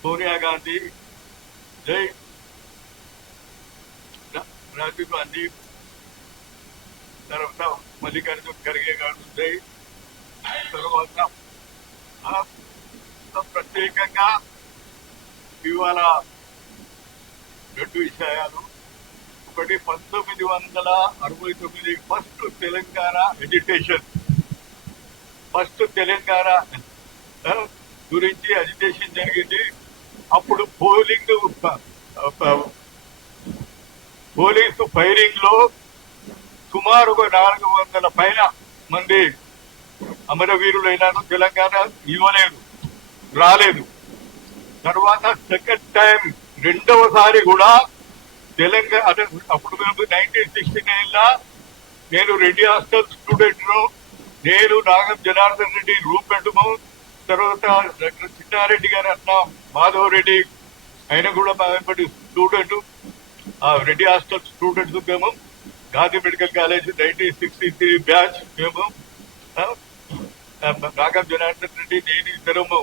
సోనియా గాంధీ జై రాజీవ్ గాంధీ తర్వాత మల్లికార్జున ఖర్గే గారు జై. తర్వాత ప్రత్యేకంగా ఇవాళ రెండు విషయాలు. ఒకటి పంతొమ్మిది వందల అరవై తొమ్మిది first Telangana education first Telangana గురించి అజిటేషన్ జరిగింది. అప్పుడు పోలింగ్ పోలీసు ఫైరింగ్లో సుమారు నాలుగు వందల పైన మంది అమరవీరులైనను తెలంగాణ ఇవ్వలేదు రాలేదు. తర్వాత సెకండ్ టైం రెండవసారి కూడా తెలంగాణ అదే అప్పుడు మేము నైన్టీన్ సిక్స్టీ నైన్ లా నేను రెడ్డి హాస్టల్ స్టూడెంట్ను నేను నాగం జనార్దన్ రెడ్డి రూపెట్టుము తర్వాత డాక్టర్ చిన్నారెడ్డి గారు అన్న మాధవ్ రెడ్డి ఆయన కూడా బాగుపడి స్టూడెంట్ ఆ రెడ్డి హాస్టల్ స్టూడెంట్స్ మేము Gandhi medical college nineteen sixty three batch మేము నాగం జనార్దన్ రెడ్డి నేను ఇద్దరము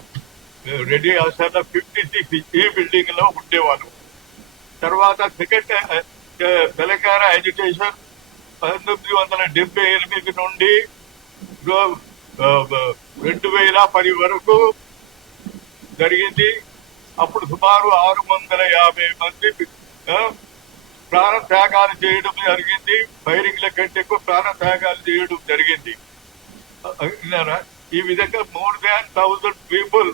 రెడ్డి హాస్టల్ ఫిఫ్టీ సిక్స్ ఈ బిల్డింగ్లో ఉండేవాళ్ళం. తర్వాత సెకండ్ తెలంగాణ ఎడ్యుకేషన్ పంతొమ్మిది వందల డెబ్బై ఎనిమిది నుండి రెండు వేల పది వరకు జరిగింది. అప్పుడు సుమారు ఆరు వందల యాభై మంది ప్రాణ త్యాగాలు చేయడం జరిగింది. ఫైరింగ్ల కంటే ఎక్కువ ప్రాణ త్యాగాలు చేయడం జరిగింది. ఈ విధంగా more than thousand people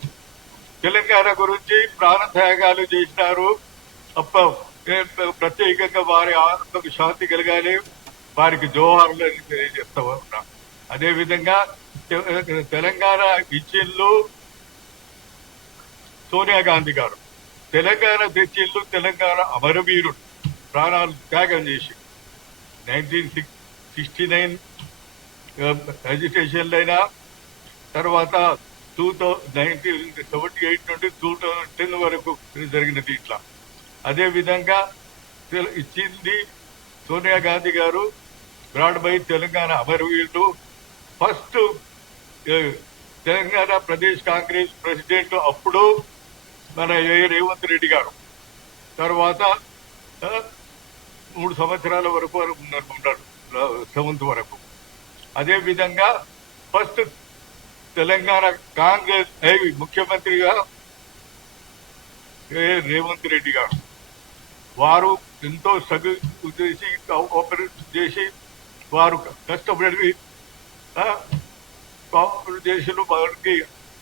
Telangana గురించి ప్రాణ త్యాగాలు చేసినారు. అప్ప ప్రత్యేకంగా వారి ఆత్మకు శాంతి కలగాలి వారికి జోహార్లు అని తెలియజేస్తా ఉన్నా. అదే విధంగా తెలంగాణ ఇచ్చిళ్ళు సోనియా గాంధీ గారు. తెలంగాణ తెచ్చిళ్ళు తెలంగాణ అమరవీరుడు. ప్రాణాలు త్యాగం చేసి. నైన్టీన్ సిక్స్టీ నైన్ ఎడ్యుకేషన్లో అయినా తర్వాత టూ నైన్టీన్ సెవెంటీ ఎయిట్ నుండి టూ థౌజండ్ టెన్ వరకు జరిగినది ఇట్లా అదే విధంగా ఇచ్చింది సోనియా గాంధీ గారు బ్రాడ్ బై తెలంగాణ అమరవీరుడు. ఫస్ట్ తెలంగాణ ప్రదేశ్ కాంగ్రెస్ ప్రెసిడెంట్ అప్పుడు మన ఏ రేవంత్ రెడ్డి గారు. తర్వాత మూడు సంవత్సరాల వరకు వరకు ఉన్నారు సెవెంత్ వరకు. అదే విధంగా ఫస్ట్ తెలంగాణ కాంగ్రెస్ ముఖ్యమంత్రిగా ఏ రేవంత్ రెడ్డి గారు. వారు ఎంతో సగు చేసి ఆపరేట్ చేసి వారు కష్టపడి ఆ, వారికి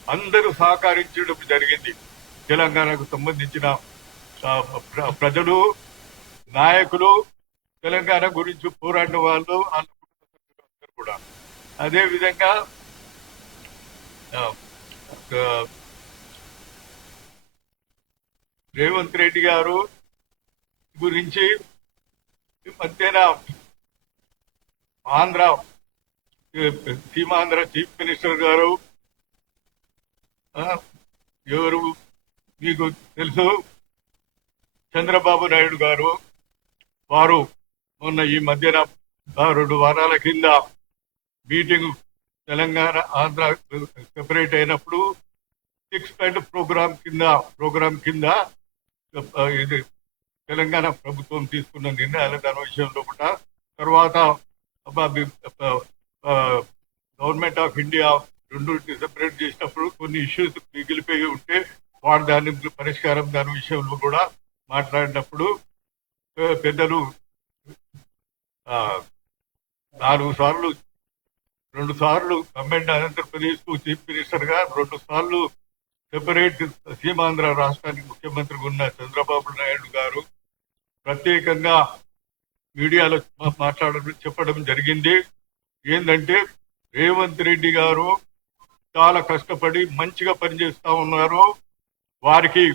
అందరూ సహకరించడం జరిగింది. తెలంగాణకు సంబంధించిన ప్రజలు నాయకులు తెలంగాణ గురించి పోరాడిన వాళ్ళు అందరూ కూడా. అదే విధంగా రేవంత్ రెడ్డి గారు గురించి మధ్యన ఆంధ్ర సీమాంధ్ర చీఫ్ మినిస్టర్ గారు ఎవరు మీకు తెలుసు? చంద్రబాబు నాయుడు గారు వారు మొన్న ఈ మధ్యన రెండు వారాల కింద మీటింగ్ తెలంగాణ ఆంధ్ర సెపరేట్ అయినప్పుడు సిక్స్ పాయింట్ ప్రోగ్రామ్ కింద ప్రోగ్రామ్ కింద ఇది తెలంగాణ ప్రభుత్వం తీసుకున్న నిర్ణయాల దాని విషయంలో కూడా తర్వాత గవర్నమెంట్ ఆఫ్ ఇండియా రెండు సెపరేట్ చేసినప్పుడు కొన్ని ఇష్యూస్ మిగిలిపోయి ఉంటే వాడు దాని పరిష్కారం దాని విషయంలో కూడా మాట్లాడినప్పుడు పెద్దలు నాలుగు సార్లు రెండు సార్లు గవర్నమెంట్ ఆంధ్రప్రదేశ్కు చీఫ్ మినిస్టర్గా రెండు సార్లు సెపరేట్ సీమాంధ్ర రాష్ట్రానికి ముఖ్యమంత్రిగా ఉన్న చంద్రబాబు నాయుడు గారు ప్రత్యేకంగా మీడియాలో మాట్లాడడం చెప్పడం జరిగింది. ఏంటంటే రేవంత్ రెడ్డి గారు చాలా కష్టపడి మంచిగా పనిచేస్తూ ఉన్నారు. వారికి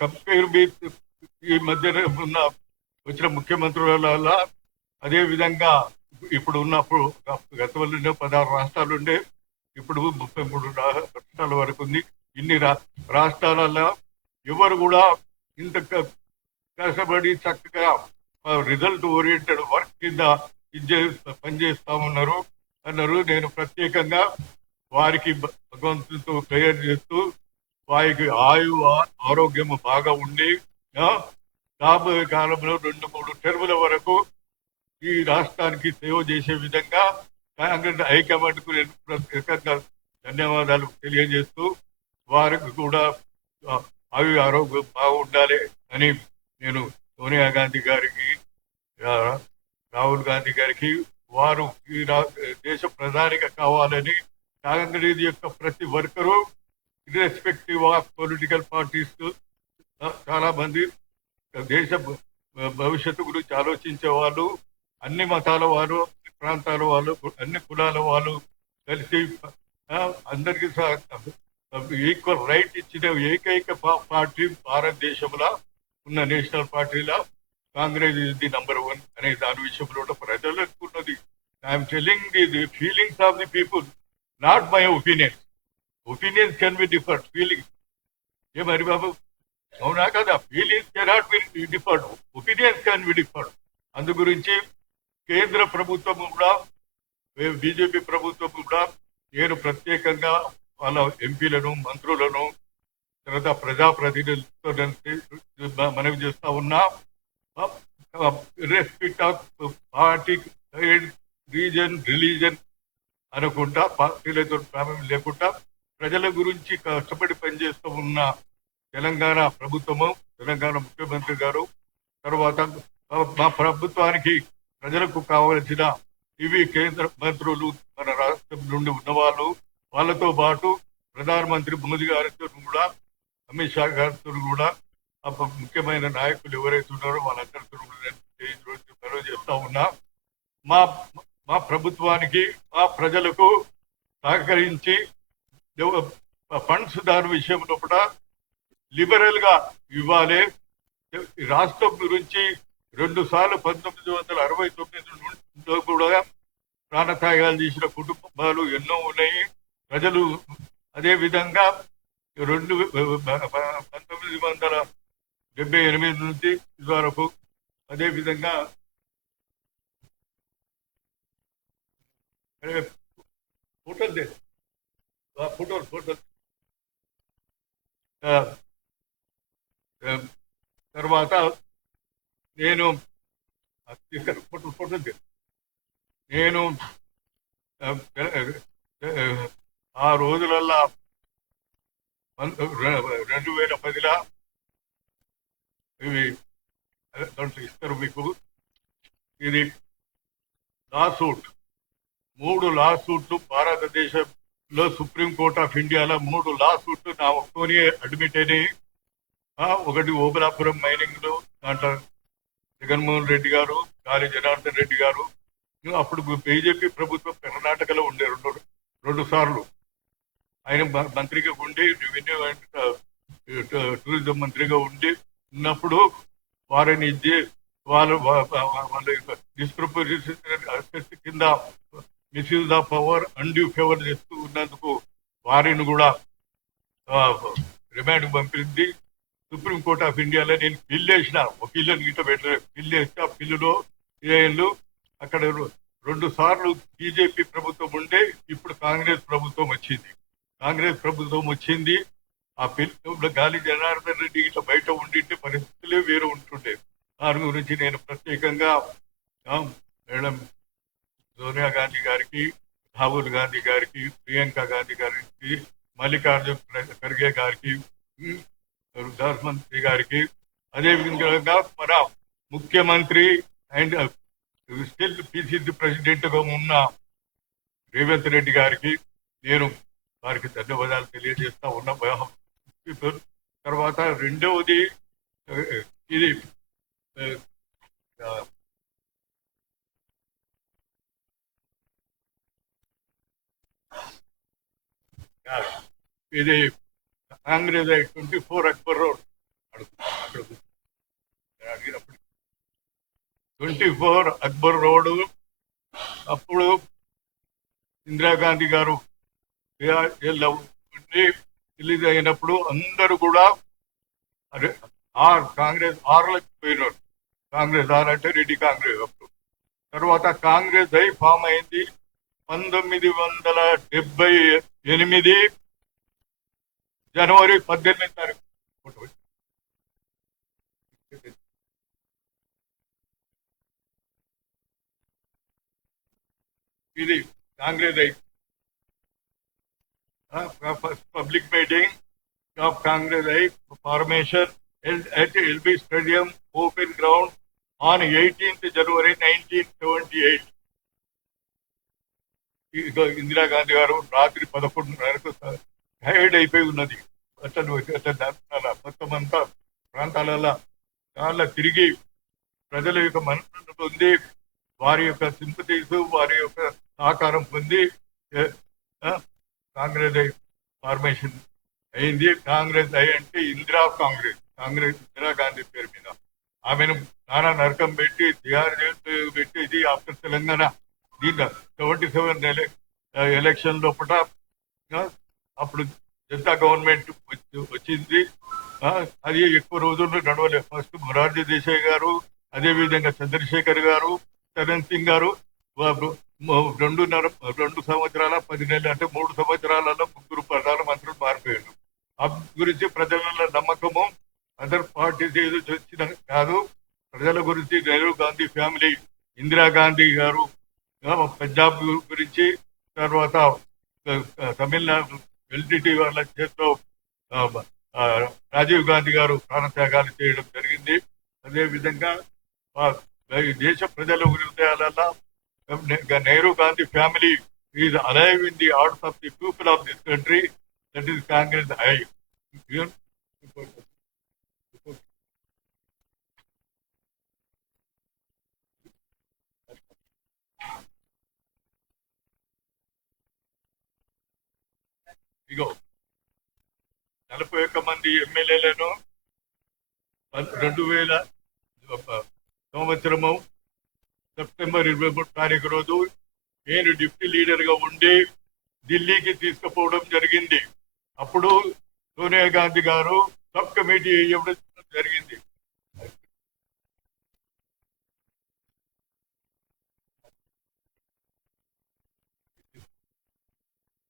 కంపేర్ ఈ మధ్య ఉన్న వచ్చిన ముఖ్యమంత్రుల అదే విధంగా ఇప్పుడు ఉన్నప్పుడు గతంలో పదహారు రాష్ట్రాలు ఉండే ఇప్పుడు ముప్పై మూడు రాష్ట్రాల వరకు ఉంది. ఇన్ని రా- రాష్ట్రాలలో ఎవరు కూడా ఇంత కష్టపడి చక్కగా రిజల్ట్ ఓరియంటెడ్ వర్క్ కింద ఇది పనిచేస్తా ఉన్నారు అన్నారు నేను ప్రత్యేకంగా వారికి భ- ప్రేయర్ చేస్తూ వారికి ఆయు ఆరోగ్యం ఆరోగ్యము బాగా ఉండి రాబోయే కాలంలో రెండు మూడు టెర్ముల వరకు ఈ రాష్ట్రానికి సేవ చేసే విధంగా కాంగ్రెస్ హైకమాండ్కు నేను ప్రత్యేకంగా ధన్యవాదాలు తెలియజేస్తూ వారికి కూడా ఆయు అవి ఆరోగ్యం బాగుండాలి అని నేను సోనియా గాంధీ గారికి రాహుల్ గాంధీ గారికి వారు ఈ రా- దేశ ప్రధానిగా కావాలని కాంగ్రెస్ యొక్క ప్రతి worker irrespective of political parties చాలా మంది దేశ భవిష్యత్తు గురించి ఆలోచించే వాళ్ళు అన్ని మతాల వారు అన్ని ప్రాంతాల వాళ్ళు అన్ని కులాల వాళ్ళు కలిసి అందరికీ ఈక్వల్ రైట్ ఇచ్చిన ఏకైక పార్టీ భారతదేశంలో ఉన్న నేషనల్ పార్టీలో Congress is the number one అనే దాని విషయంలో ప్రజలకు ఉన్నది I'm telling the the feelings of the people not my opinion opinions can be differed feeling ఏ మరి బాబు? అవునా కదా? Feelings cannot be differed opinions can be differed అందు గురించి కేంద్ర ప్రభుత్వం కూడా బీజేపీ ప్రభుత్వం కూడా నేను ప్రత్యేకంగా వాళ్ళ ఎంపీలను మంత్రులను తర్వాత ప్రజాప్రతినిధులతో మనవి చేస్తా ఉన్నా. Respect of party reason religion అనుకుంటా పార్టీలతో ప్రాబ్లం లేకుండా ప్రజల గురించి కష్టపడి పనిచేస్తూ ఉన్న తెలంగాణ ప్రభుత్వము తెలంగాణ ముఖ్యమంత్రి గారు తర్వాత మా ప్రభుత్వానికి ప్రజలకు కావలసిన ఇవి కేంద్ర మంత్రులు మన రాష్ట్రం నుండి ఉన్నవాళ్ళు వాళ్ళతో పాటు ప్రధానమంత్రి మోదీ గారితో కూడా అమిత్ షా గారితో కూడా ముఖ్యమైన నాయకులు ఎవరైతే ఉన్నారో వాళ్ళందరితో కూడా నేను ఈ రోజు ఉన్నా. మా మా ప్రభుత్వానికి మా ప్రజలకు సహకరించి ఫండ్స్ దాని విషయంలో కూడా లిబరల్గా ఇవ్వాలి రాష్ట్రం గురించి రెండు సార్లు పంతొమ్మిది వందల అరవై తొమ్మిది నుండి కూడా ప్రాణత్యాగాలు చేసిన కుటుంబాలు ఎన్నో ఉన్నాయి. ప్రజలు అదే విధంగా రెండు పంతొమ్మిది వందల డెబ్బై ఎనిమిది నుంచి వరకు అదే విధంగా ఫోటోలు లేదు ఫోటోలు ఫోటోలు. తర్వాత నేను ఫోటోలు ఫోటోలు ఫోటో నేను ఆ రోజులల్లా రెండు వేల పదిలో ఇవి దాంట్లో ఇస్తారు మీకు. ఇది లాసూట్ మూడు లాసూట్లు భారతదేశంలో సుప్రీం కోర్ట్ ఆఫ్ ఇండియాలో మూడు లా నా ఒక్కోని అడ్మిట్ అయినాయి. ఒకటి ఓబలాపురం మైనింగ్లో దాంట్లో జగన్మోహన్ రెడ్డి గారు గాలి జనార్దన్ రెడ్డి గారు. అప్పుడు బీజేపీ ప్రభుత్వం కర్ణాటకలో ఉండే రెండు రెండు సార్లు. ఆయన మంత్రిగా ఉండి రెవెన్యూ అండ్ టూరిజం మంత్రిగా ఉండి ఉన్నప్పుడు వారిని వాళ్ళు వాళ్ళ డిస్ప్రపోజిషన్ కింద misuse the power undue favour చేస్తూ ఉన్నందుకు వారిని కూడా రిమాండ్ పంపింది. సుప్రీం కోర్ట్ ఆఫ్ ఇండియాలో నేను బిల్ వేసిన వకీలను గిట్ట పెట్టలేదు బిల్ వేస్తే ఆ బిల్లులో ఏళ్ళు అక్కడ రెండు సార్లు బీజేపీ ప్రభుత్వం ఉండే ఇప్పుడు కాంగ్రెస్ ప్రభుత్వం వచ్చింది. కాంగ్రెస్ ప్రభుత్వం వచ్చింది ఆ పిలుపులో గాలి జనార్దన్ రెడ్డి ఇట్లా బయట ఉండింటే పరిస్థితులే వేరు ఉంటుండే. దాని గురించి నేను ప్రత్యేకంగా మేడం సోనియా గాంధీ గారికి రాహుల్ గాంధీ గారికి ప్రియాంక గాంధీ గారికి మల్లికార్జున్ ఖర్గే గారికి మంత్రి గారికి అదే విధంగా మన ముఖ్యమంత్రి అండ్ స్టిల్ పిసిసి ప్రెసిడెంట్గా ఉన్న రేవంత్ రెడ్డి గారికి నేను వారికి ధన్యవాదాలు తెలియజేస్తా ఉన్న తర్వాత రెండవది ఇది ఇది Congress twenty four Akbar road. అడిగినప్పుడు. ట్వంటీ ఫోర్ అక్బర్ రోడ్ అప్పుడు ఇందిరాగాంధీ గారు ఉండి రిలీజ్ అయినప్పుడు అందరూ కూడా అదే ఆర్ కాంగ్రెస్ ఆర్లకు పోయినారు. కాంగ్రెస్ ఆర్ అంటే రెడ్డి కాంగ్రెస్ అప్పుడు. తర్వాత కాంగ్రెస్ అయి ఫామ్ అయింది పంతొమ్మిది వందల డెబ్బై ఎనిమిది జనవరి పద్దెనిమిది తారీఖు. ఇది Congress I public meeting of Congress I formation held at LB Stadium open ground on 18th January 1978. ఇక ఇందిరాగాంధీ గారు రాత్రి పదకొండున్నరకు టైర్డ్ అయిపోయి ఉన్నది అతను అతను మొత్తం అంతా ప్రాంతాలలో చాలా తిరిగి ప్రజల యొక్క మనసు పొంది వారి యొక్క సింపతీస్ వారి యొక్క సహకారం పొంది కాంగ్రెస్ ఫార్మేషన్ అయింది. కాంగ్రెస్ అయి అంటే ఇందిరా కాంగ్రెస్. కాంగ్రెస్ ఇందిరాగాంధీ పేరు మీద. ఆమెను నానా నరకం పెట్టి తిహార్ పెట్టి ఇది ఆఫ్టర్ తెలంగాణ. దీంట్లో సెవెంటీ సెవెన్ ఎలక్షన్ లోపల అప్పుడు జనతా గవర్నమెంట్ వచ్చింది. ఆ, అది ఎక్కువ రోజులు నడవలేదు ఫస్ట్ మొరార్జీ దేశాయ్ గారు అదే విధంగా చంద్రశేఖర్ గారు చరణ్ సింగ్ గారు రెండున్నర రెండు సంవత్సరాల పది నెలలు అంటే మూడు సంవత్సరాలలో ముగ్గురు ప్రధాన మంత్రులు మారిపోయారు. ఆ గురించి ప్రజల నమ్మకము అదర్ పార్టీస్ ఏదో వచ్చిన కాదు. ప్రజల గురించి నెహ్రూ గాంధీ ఫ్యామిలీ ఇందిరాగాంధీ గారు పంజాబ్ గురించి తర్వాత తమిళనాడు ఎల్టీటీ వాళ్ళ చేతిలో రాజీవ్ గాంధీ గారు ప్రాణత్యాగాలు చేయడం జరిగింది. అదేవిధంగా దేశ ఆ, హృదయాలలో దేశ ప్రజల హృదయాలలో Nehru Gandhi family is alive in the hearts of the people of this country that is Congress I ఇగో నలభై ఒక్క మంది ఎమ్మెల్యేలను రెండు వేల సంవత్సరము సెప్టెంబర్ ఇరవై మూడు తారీఖు రోజు నేను డిప్యూటీ లీడర్గా ఉండి ఢిల్లీకి తీసుకుపోవడం జరిగింది. అప్పుడు సోనియా గాంధీ గారు సబ్ కమిటీ ఇవ్వడం జరిగింది.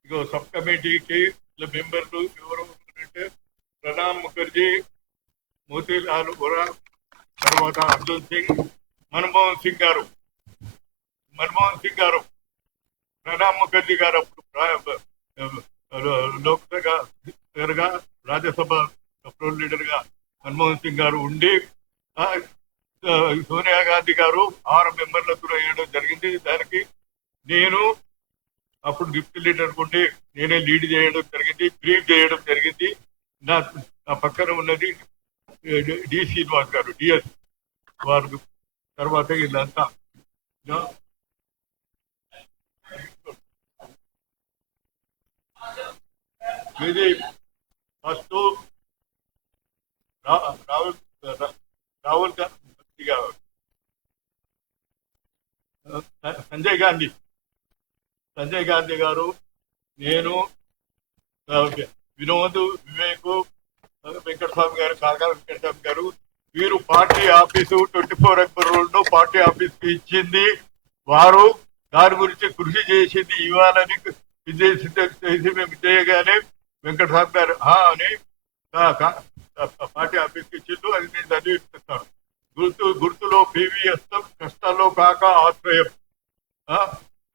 ఇగో సబ్ కమిటీకి మెంబర్లు ఎవరు అంటే ప్రణాబ్ ముఖర్జీ మోతీలాల్ వోరా తర్వాత అర్జున్ సింగ్ మన్మోహన్ సింగ్ గారు. మన్మోహన్ సింగ్ గారు. ప్రణాబ్ ముఖర్జీ గారు అప్పుడు ప్రా- లోక్సభ రాజ్యసభ ఫ్లోర్ లీడర్గా మన్మోహన్ సింగ్ గారు ఉండి సోనియా గాంధీ గారు ఆరు మెంబర్లతో వేయడం జరిగింది. దానికి నేను అప్పుడు డిప్యూటీ లీడర్ ఉండి నేనే లీడ్ చేయడం జరిగింది బ్రీఫ్ చేయడం జరిగింది. నా నా పక్కన ఉన్నది డి శ్రీనివాస్ గారు డిఎస్ వారు. తర్వాత ఇదంతా. ఇది. ఫస్ట్ రా- రాహుల్ రాహుల్ గాంధీ గారు. సంజయ్ గాంధీ. సంజయ్ గాంధీ గారు నేను వినోద్ వివేక్ వెంకటస్వామి గారు కాగా వెంకటస్వామి గారు వీరు party office twenty four Akbar road party ఆఫీస్కి ఇచ్చింది. వారు దాని గురించి కృషి చేసింది ఇవ్వాలని విదేశీ చేసి మేము చేయగానే వెంకటస్వామి గారు అని పార్టీ ఆఫీస్కి ఇచ్చిండు అది నేను చదివిస్తాను గుర్తు గుర్తులో పివిఎస్ కష్టాల్లో కాక ఆశ్రయం.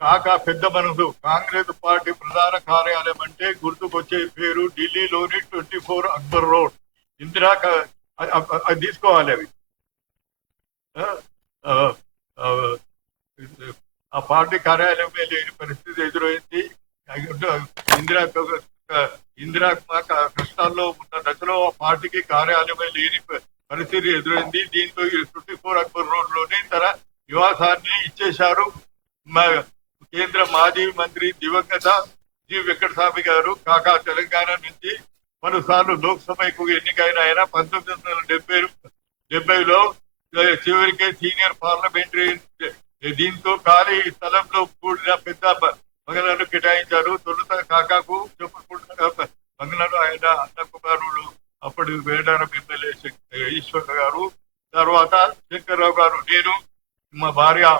కాక పెద్ద మనసు. కాంగ్రెస్ పార్టీ ప్రధాన కార్యాలయం అంటే గుర్తుకొచ్చే పేరు ఢిల్లీలోని twenty four Akbar road Indira అది తీసుకోవాలి అవి ఆ, పార్టీ కార్యాలయమే లేని పరిస్థితి ఎదురైంది. ఇందిరా ఇందిరా కష్టాల్లో ఉన్న దశలో ఆ పార్టీకి కార్యాలయమే లేని పరిస్థితి ఎదురైంది. దీంతో ట్వంటీ ఫోర్ అక్బర్ రోడ్లోనే తన నివాసాన్ని ఇచ్చేశారు. కేంద్ర మాజీ మంత్రి దివంగత జి వెంకటస్వామి గారు కాకా తెలంగాణ నుంచి పలుసార్లు లోక్సభకు ఎన్నికైన ఆయన పంతొమ్మిది వందల డెబ్బై డెబ్బైలో చివరికి సీనియర్ పార్లమెంటరీ దీంతో ఖాళీ స్థలంలో కూడిన పెద్ద బ- బంగ్లాను కేటాయించారు. తొలుత కాకాకు చెప్పుకుంటున్న బంగ్లాను ఆయన అన్న కుమారుడు అప్పటి వేడారం ఎమ్మెల్యే ఈశ్వర్ గారు. తర్వాత శంకర్రావు గారు నేను మా భార్య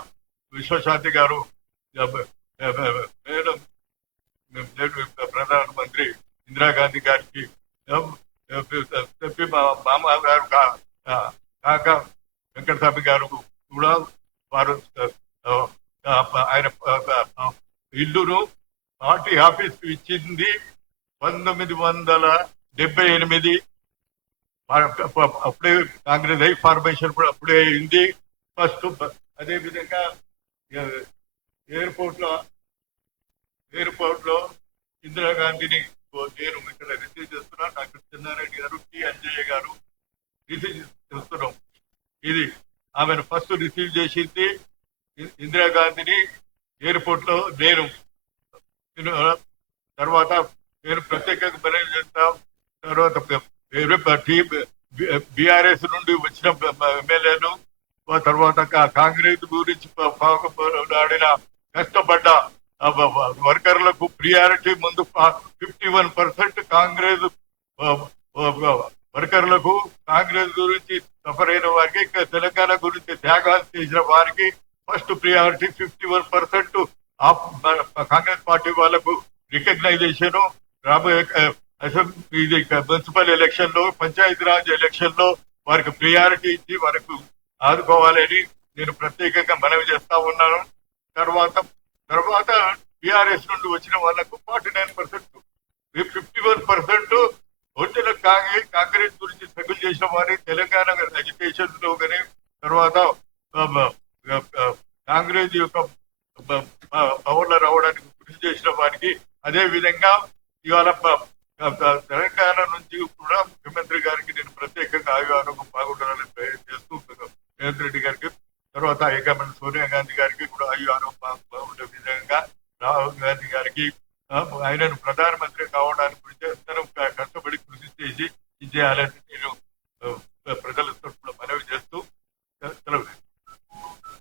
విశ్వశాంతి గారు. మేడం ప్రధానమంత్రి ఇందిరాగాంధీ గారికి చెప్పి మా గారు కాక వెంకటస్వామి గారు కూడా వారు ఆయన ఇల్లును పార్టీ ఆఫీస్ ఇచ్చింది పంతొమ్మిది వందల డెబ్బై ఎనిమిది అప్పుడే కాంగ్రెస్ ఐ ఫార్మేషన్ కూడా అప్పుడే అయింది. ఫస్ట్ అదే విధంగా ఎయిర్పోర్ట్లో ఎయిర్పోర్ట్లో ఇందిరాగాంధీని నేను ఇక్కడ రిసీవ్ చేస్తున్నాను డాక్టర్ చెన్నారెడ్డి గారు టి అంజయ్య గారు రిసీవ్ చేస్తున్నాం. ఇది ఆమెను ఫస్ట్ రిసీవ్ చేసింది ఇందిరాగాంధీని ఎయిర్పోర్ట్లో నేను. తర్వాత నేను ప్రత్యేకంగా మేనేజ్ చేస్తాం. తర్వాత బీఆర్ఎస్ నుండి వచ్చిన ఎమ్మెల్యేను. తర్వాత కాంగ్రెస్ గురించి ఆడిన కష్టపడ్డ వర్కర్లకు ప్రియారిటీ ముందు కాంగ్రెస్ వర్కర్లకు కాంగ్రెస్ గురించి సఫర్ అయిన వారికి ఇంకా తెలంగాణ గురించి త్యాగాలు చేసిన వారికి first priority fifty one percent Congress party వాళ్ళకు రికగ్నైజేషన్ రాబోయే అసెంబ్లీ ఇది మున్సిపల్ ఎలక్షన్లో పంచాయతీరాజ్ ఎలక్షన్లో వారికి ప్రియారిటీ ఇచ్చి వారికి ఆదుకోవాలని నేను ప్రత్యేకంగా మనవి చేస్తా ఉన్నాను. తర్వాత తర్వాత టిఆర్ఎస్ నుండి వచ్చిన వాళ్ళకు forty nine percent fifty one percent original Congress Congress గురించి స్ట్రగుల్ చేసిన వారి తెలంగాణ ఎడ్యుకేషన్లో కానీ తర్వాత కాంగ్రెస్ యొక్క పవర్లో రావడానికి కృషి చేసిన వారికి అదే విధంగా ఇవాళ తెలంగాణ నుంచి కూడా ముఖ్యమంత్రి గారికి నేను ప్రత్యేకంగా ఆయు బాగుండాలని ప్రయత్నం చేస్తూ రేవంత్ రెడ్డి గారికి తర్వాత ఏకమైన సోనియా గాంధీ గారికి కూడా ఆయు బాగుండే విధంగా రాహుల్ గాంధీ గారికి ఆయనను ప్రధానమంత్రి కావడానికి కృషి